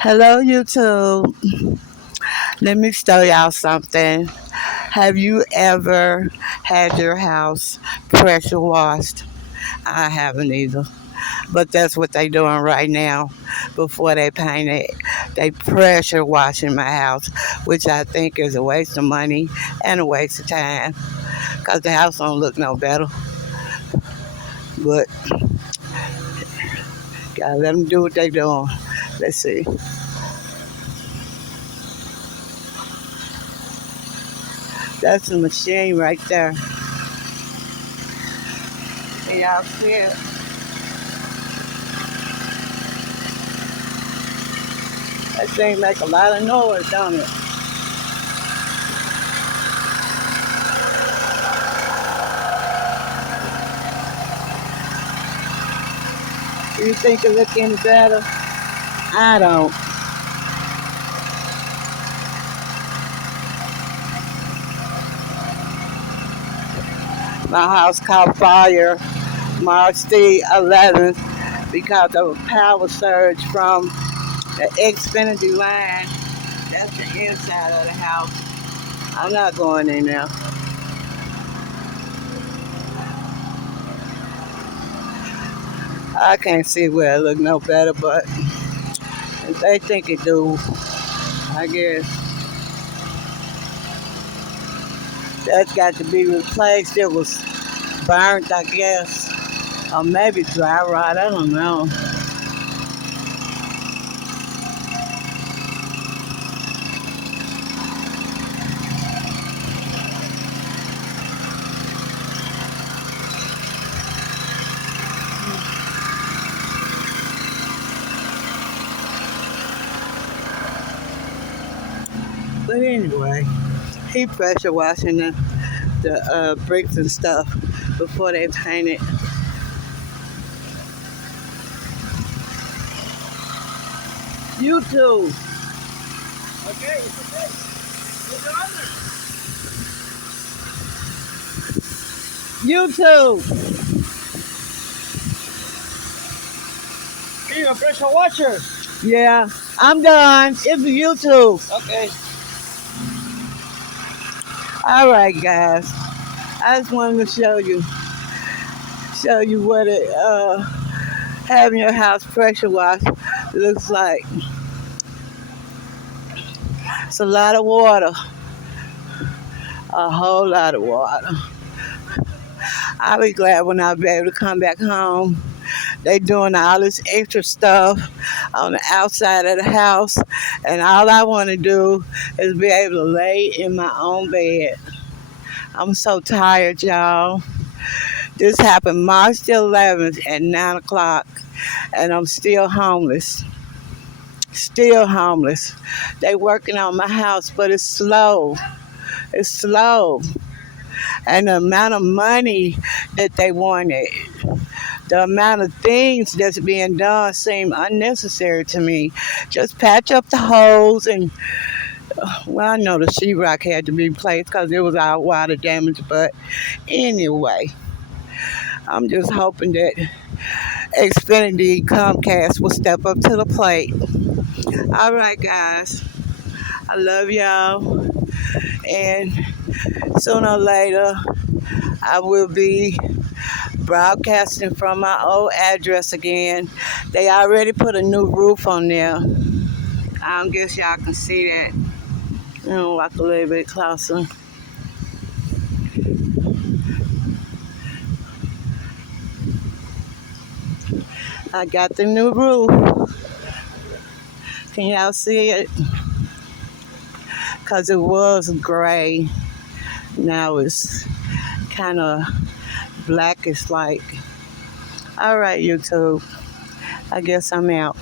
Hello, YouTube. Let me show y'all something. Have you ever had your house pressure washed? I haven't either. But that's what they doing right now before they paint it. They pressure washing my house, which I think is a waste of money and a waste of time because the house don't look no better. But gotta let them do what they doing. Let's see. That's the machine right there. Can y'all see it? That thing make a lot of noise, don't it? Do you think it look any better? I don't. My house caught fire March the 11th because of a power surge from the Xfinity line. That's the inside of the house. I'm not going in there. I can't see where it look no better, but if they think it do, I guess that's got to be replaced. It was burnt, I guess, or maybe dry rot. I don't know. But anyway, he pressure washing the bricks and stuff before they paint it. YouTube. Okay, it's okay. Put it on there. YouTube. Here, a pressure washer. Yeah, I'm done. It's YouTube. Okay. All right, guys. I just wanted to show you what it having your house pressure wash looks like. It's a lot of water, a whole lot of water. I'll be glad when I'll be able to come back home. They doing all this extra stuff on the outside of the house, and all I want to do is be able to lay in my own bed. I'm so tired, y'all. This happened March the 11th at 9 o'clock, and I'm still homeless. Still homeless. They working on my house, but it's slow. It's slow. And the amount of money that they wanted, the amount of things that's being done seem unnecessary to me. Just patch up the holes and, well, I know the sheetrock had to be replaced because it was all water damage, but anyway, I'm just hoping that Xfinity Comcast will step up to the plate. All right, guys. I love y'all. And sooner or later, I will be broadcasting from my old address again. They already put a new roof on there. I don't guess y'all can see that. Walk a little bit closer. I got the new roof. Can y'all see it? Because it was gray. Now it's kind of blackish like. All right, YouTube. I guess I'm out.